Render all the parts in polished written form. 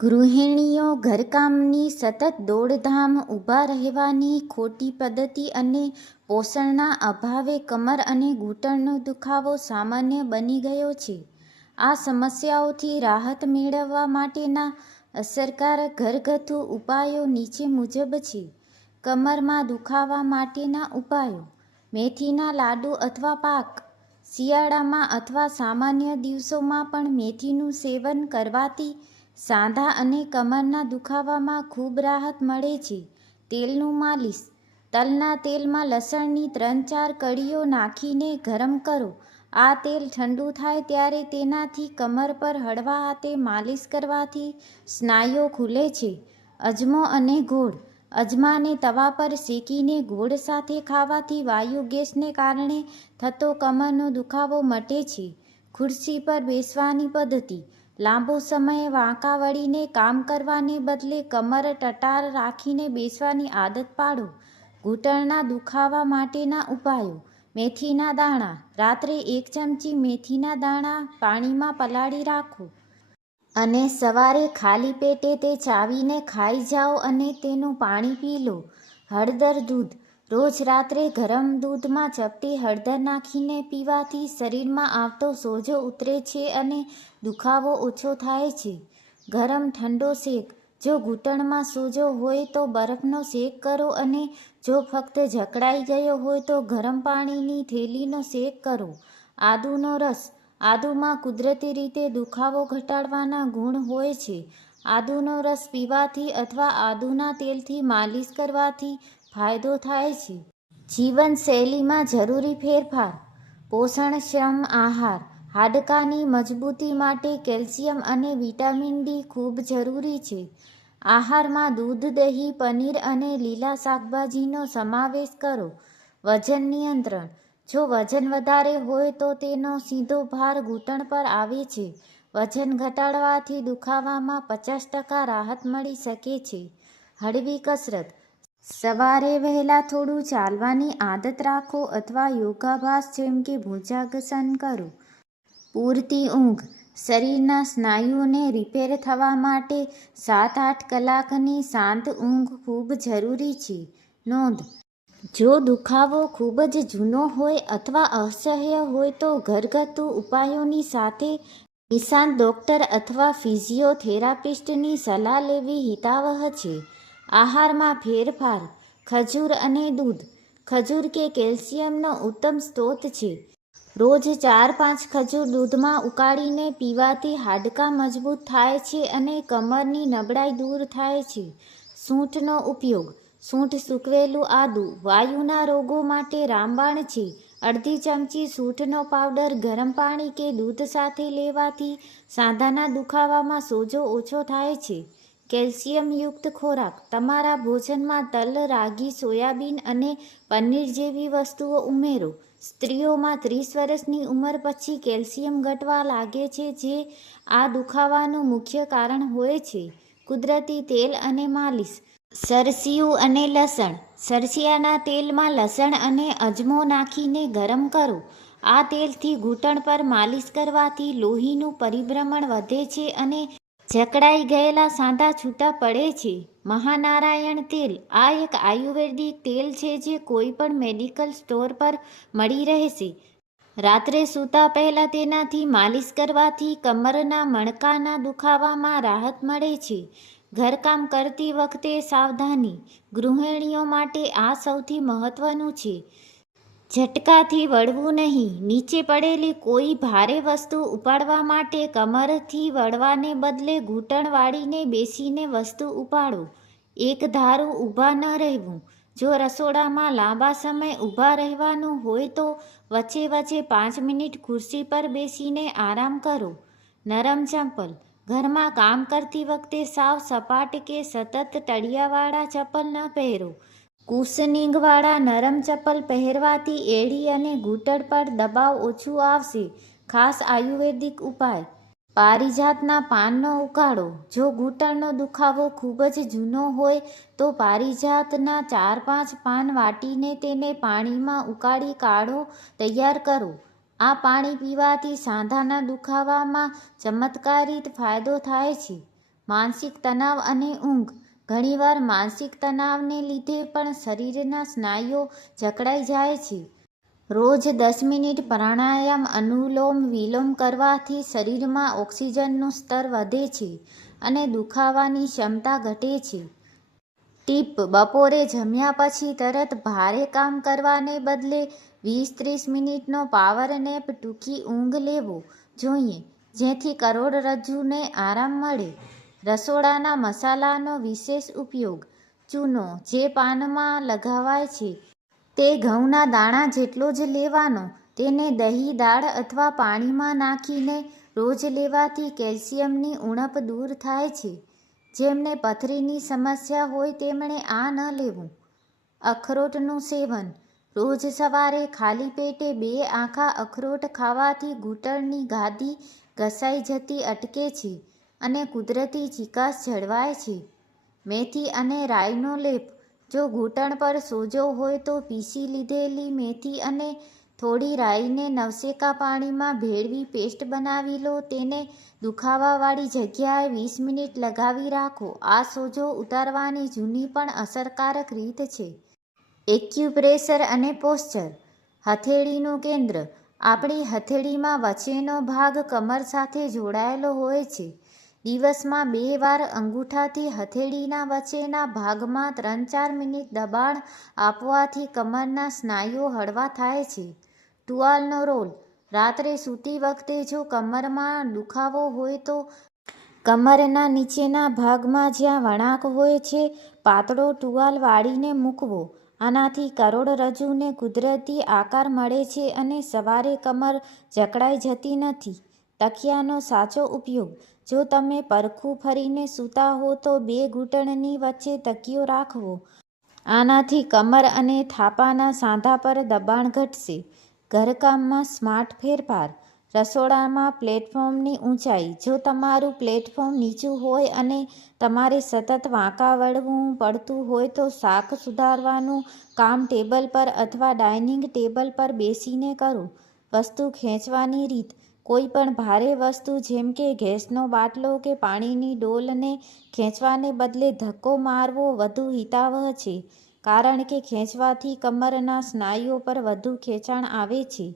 ગૃહિણીઓ ઘરકામની સતત દોડધામ, ઊભા રહેવાની ખોટી પદ્ધતિ અને પોષણના અભાવે કમર અને ઘૂંટણનો દુખાવો સામાન્ય બની ગયો છે. આ સમસ્યાઓથી રાહત મેળવવા માટેના અસરકારક ઘરગથ્થુ ઉપાયો નીચે મુજબ છે. કમરમાં દુખાવા માટેના ઉપાયો: મેથીના લાડુ અથવા પાક. શિયાળામાં અથવા સામાન્ય દિવસોમાં પણ મેથીનું સેવન કરવાથી સાંધા અને કમરના દુખાવામાં ખૂબ રાહત મળે છે. તેલનું માલિશ: તલના તેલમાં લસણની 3-4 કળીઓ નાખીને ગરમ કરો. આ તેલ ઠંડુ થાય ત્યારે તેનાથી કમર પર હળવા હાથે માલિશ કરવાથી સ્નાયુઓ ખુલે છે. અજમો અને ગોળ: અજમાને તવા પર શેકીને ગોળ સાથે ખાવાથી વાયુ ગેસને કારણે થતો કમરનો દુખાવો મટે છે. ખુરશી પર બેસવાની પદ્ધતિ: લાંબો સમય વાંકા વળીને કામ કરવાને બદલે કમર ટટાર રાખીને બેસવાની આદત પાડો. ઘૂંટણના દુખાવા માટેના ઉપાયો: મેથીના દાણા: રાત્રે 1 ચમચી મેથીના દાણા પાણીમાં પલાળી રાખો અને સવારે ખાલી પેટે તે ચાવીને ખાઈ જાઓ અને તેનું પાણી પી લો. હળદર દૂધ: રોજ રાત્રે ગરમ દૂધમાં ચપટી હળદર નાખીને પીવાથી શરીરમાં આવતો સોજો ઉતરે છે અને દુખાવો ઓછો થાય છે. ગરમ ઠંડો શેક: જો ઘૂંટણમાં સોજો હોય તો બરફનો શેક કરો અને જો ફક્ત જકડાઈ ગયો હોય તો ગરમ પાણીની થેલીનો શેક કરો. આદુનો રસ: આદુમાં કુદરતી રીતે દુખાવો ઘટાડવાના ગુણ હોય છે. આદુનો રસ પીવાથી અથવા આદુના તેલથી માલિશ કરવાથી ફાયદો થાય છે. જીવનશૈલીમાં જરૂરી ફેરફાર: પોષણક્ષમ આહાર: હાડકાંની મજબૂતી માટે કેલ્શિયમ અને વિટામિન ડી ખૂબ જરૂરી છે. આહારમાં દૂધ, દહીં, પનીર અને લીલા શાકભાજીનો સમાવેશ કરો. વજન નિયંત્રણ: જો વજન વધારે હોય તો તેનો સીધો ભાર ઘૂંટણ પર આવે છે. વજન ઘટાડવાથી દુખાવામાં 50% રાહત મળી શકે છે. હળવી કસરત: સવારે વહેલા થોડું ચાલવાની આદત રાખો અથવા યોગાભ્યાસ જેમ કે ભુજાંગાસન કરો. પૂરતી ઊંઘ: શરીરના સ્નાયુઓને રિપેર થવા માટે 7-8 કલાકની શાંત ઊંઘ ખૂબ જરૂરી છે. નોંધ: જો દુખાવો ખૂબ જ જૂનો હોય અથવા અસહ્ય હોય તો ઘરગથ્થુ ઉપાયોની સાથે નિષ્ણાત ડૉક્ટર અથવા ફિઝિયોથેરાપિસ્ટની સલાહ લેવી હિતાવહ છે. આહારમાં ફેરફાર: ખજૂર અને દૂધ: ખજૂર કે કેલ્શિયમનો ઉત્તમ સ્ત્રોત છે. રોજ 4-5 ખજૂર દૂધમાં ઉકાળીને પીવાથી હાડકાં મજબૂત થાય છે અને કમરની નબળાઈ દૂર થાય છે. સૂંઠનો ઉપયોગ: સૂંઠ સૂકવેલું આદુ વાયુના રોગો માટે રામબાણ છે. અડધી ચમચી સૂંઠનો પાવડર ગરમ પાણી કે દૂધ સાથે લેવાથી સાંધાના દુખાવામાં સોજો ઓછો થાય છે. કેલ્શિયમયુક્ત ખોરાક: તમારા ભોજનમાં તલ, રાગી, સોયાબીન અને પનીર જેવી વસ્તુઓ ઉમેરો. સ્ત્રીઓમાં 30 વર્ષની ઉંમર પછી કેલ્શિયમ ઘટવા લાગે છે જે આ દુખાવાનું મુખ્ય કારણ હોય છે. કુદરતી તેલ અને માલિશ: સરસિયું અને લસણ: સરસિયાના તેલમાં લસણ અને અજમો નાખીને ગરમ કરો. આ તેલથી ઘૂંટણ પર માલિશ કરવાથી લોહીનું પરિભ્રમણ વધે છે અને જકડાઈ ગયેલા સાંધા છૂટા પડે છે. મહાનારાયણ તેલ: આ એક આયુર્વેદિક તેલ છે જે કોઈપણ મેડિકલ સ્ટોર પર મળી રહેશે. રાત્રે સૂતા પહેલા તેનાથી માલિશ કરવાથી કમરના મણકાના દુખાવામાં રાહત મળે છે. ઘરકામ કરતી વખતે સાવધાની: ગૃહિણીઓ માટે આ સૌથી મહત્વનું છે. ઝટકાથી વળવું નહીં: નીચે પડેલી કોઈ ભારે વસ્તુ ઉપાડવા માટે કમરથી વળવાને બદલે ઘૂંટણ વાળીને બેસીને વસ્તુ ઉપાડો. એકધારું ઊભા ન રહેવું: જો રસોડામાં લાંબા સમય ઊભા રહેવાનું હોય તો વચ્ચે વચ્ચે 5 મિનિટ ખુરશી પર બેસીને આરામ કરો. નરમ ચંપલ: ઘરમાં કામ કરતી વખતે સાવ સપાટ કે સતત તળિયાવાળા ચપ્પલ ન પહેરો. કુશનિંગવાળા નરમ ચપ્પલ પહેરવાથી એડી અને ઘૂંટણ પર દબાવ ઓછું આવશે. ખાસ આયુર્વેદિક ઉપાય: પારિજાતના પાનનો ઉકાળો: જો ઘૂંટણનો દુખાવો ખૂબ જ જૂનો હોય તો પારિજાતના 4-5 પાન વાટીને તેને પાણીમાં ઉકાળી કાઢો તૈયાર કરો. આ પાણી પીવાથી સાંધાના દુખાવામાં ચમત્કારિક ફાયદો થાય છે. માનસિક તણાવ અને ઊંઘ. ઘણીવાર માનસિક તણાવને લીધે પણ શરીરના સ્નાયુઓ જકડાઈ જાય છે. રોજ 10 મિનિટ પ્રાણાયામ અનુલોમ વિલોમ કરવાથી શરીરમાં ઓક્સિજનનું સ્તર વધે છે અને દુખાવાની ક્ષમતા ઘટે છે. ટીપ: બપોરે જમ્યા પછી તરત ભારે કામ કરવાને બદલે 20-30 મિનિટનો પાવર નેપ ટૂંકી ઊંઘ લેવો જોઈએ, જેથી કરોડરજ્જુને આરામ મળે. રસોડાના મસાલાનો વિશેષ ઉપયોગ. ચૂનો, જે પાનમાં લગાવાય છે, તે ઘઉંના દાણા જેટલો જ લેવાનો. તેને દહીં, દાળ અથવા પાણીમાં નાખીને રોજ લેવાથી કેલ્શિયમની ઉણપ દૂર થાય છે. જેમને પથરીની સમસ્યા હોય તેમણે આ ન લેવું. અખરોટનું સેવન. રોજ સવારે ખાલી પેટે 2 આખા અખરોટ ખાવાથી ઘૂંટણની ગાદી ઘસાઈ જતી અટકે છે અને કુદરતી ચીકાશ જળવાય છે. મેથી અને રાઈનો લેપ. જો ઘૂંટણ પર સોજો હોય તો પીસી લીધેલી મેથી અને થોડી રાઈને નવશેકા પાણીમાં ભેળવી પેસ્ટ બનાવી લો. તેને દુખાવાવાળી જગ્યાએ 20 મિનિટ લગાવી રાખો. આ સોજો ઉતારવાની જૂની પણ અસરકારક રીત છે. એક્યુપ્રેશર અને પોસ્ચર. હથેળીનું કેન્દ્ર. આપણી હથેળીમાં વચ્ચેનો ભાગ કમર સાથે જોડાયેલો હોય છે. દિવસમાં 2 વાર અંગૂઠાથી હથેળીના વચ્ચેના ભાગમાં 3-4 મિનિટ દબાણ આપવાથી કમરના સ્નાયુઓ હળવા થાય છે. ટુવાલનો રોલ. રાત્રે સૂતી વખતે જો કમરમાં દુખાવો હોય તો કમરના નીચેના ભાગમાં જ્યાં વળાંક હોય છે, પાતળો ટુવાલ વાળીને મૂકવો. આનાથી કરોડરજ્જુને કુદરતી આકાર મળે છે અને સવારે કમર જકડાઈ જતી નથી. તકિયાનો સાચો ઉપયોગ. જો તમે પરખું ફરીને સૂતા હો તો 2 ઘૂંટણની વચ્ચે તકિયો રાખવો. આનાથી કમર અને થાપાના સાંધા પર દબાણ ઘટશે. ઘરકામમાં સ્માર્ટ ફેરફાર. રસોડામાં પ્લેટફોર્મની ઊંચાઈ. જો તમારું પ્લેટફોર્મ નીચું હોય અને તમારે સતત વાંકા વળવું પડતું હોય તો શાક સુધારવાનું કામ ટેબલ પર અથવા ડાઇનિંગ ટેબલ પર બેસીને કરો. વસ્તુ ખેંચવાની રીત. કોઈ પણ ભારે વસ્તુ જેમ કે ગેસનો બાટલો કે પાણીની ડોલને ખેંચવાને બદલે ધક્કો મારવો વધુ હિતાવહ છે, કારણ કે ખેંચવાથી કમરના સ્નાયુઓ પર વધુ ખેંચાણ આવે છે.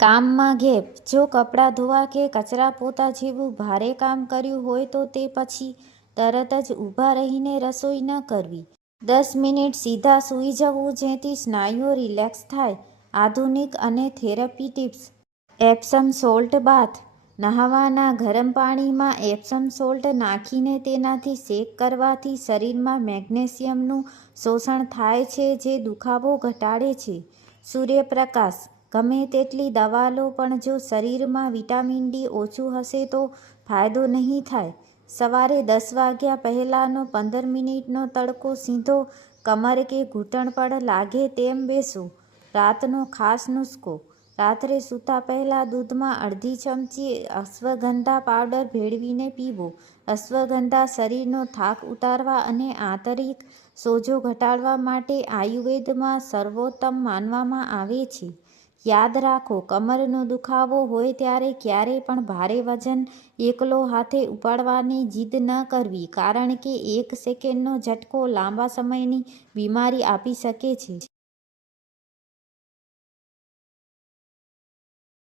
કામમાં ગેપ. જો કપડાં ધોવા કે કચરા પોતા જેવું ભારે કામ કર્યું હોય તો તે પછી તરત જ ઊભા રહીને રસોઈ ન કરવી. 10 મિનિટ સીધા સૂઈ જવું જેથી સ્નાયુઓ રિલેક્સ થાય. આધુનિક અને થેરપી ટિપ્સ. એપ્સમ સોલ્ટ બાથ. નહાવાના ગરમ પાણીમાં એપ્સમ સોલ્ટ નાખીને તેનાથી શેક કરવાથી શરીરમાં મેગ્નેશિયમનું શોષણ થાય છે, જે દુખાવો ઘટાડે છે. સૂર્યપ્રકાશ. ગમે તેટલી દવા લો પણ જો શરીરમાં વિટામિન ડી ઓછું હશે તો ફાયદો નહીં થાય. સવારે 10 વાગ્યા પહેલાંનો 15 મિનિટનો તડકો સીધો કમર કે ઘૂંટણ પર લાગે તેમ બેસો. રાતનો ખાસ નુસ્ખો. રાત્રે સૂતા પહેલાં દૂધમાં અડધી ચમચી અશ્વગંધા પાવડર ભેળવીને પીવો. અશ્વગંધા શરીરનો થાક ઉતારવા અને આંતરિક સોજો ઘટાડવા માટે આયુર્વેદમાં સર્વોત્તમ માનવામાં આવે છે. યાદ રાખો, કમરનો દુખાવો હોય ત્યારે ક્યારેય પણ ભારે વજન એકલો હાથે ઉપાડવાની જીદ ન કરવી, કારણ કે 1 સેકન્ડનો ઝટકો લાંબા સમયની બીમારી આપી શકે છે.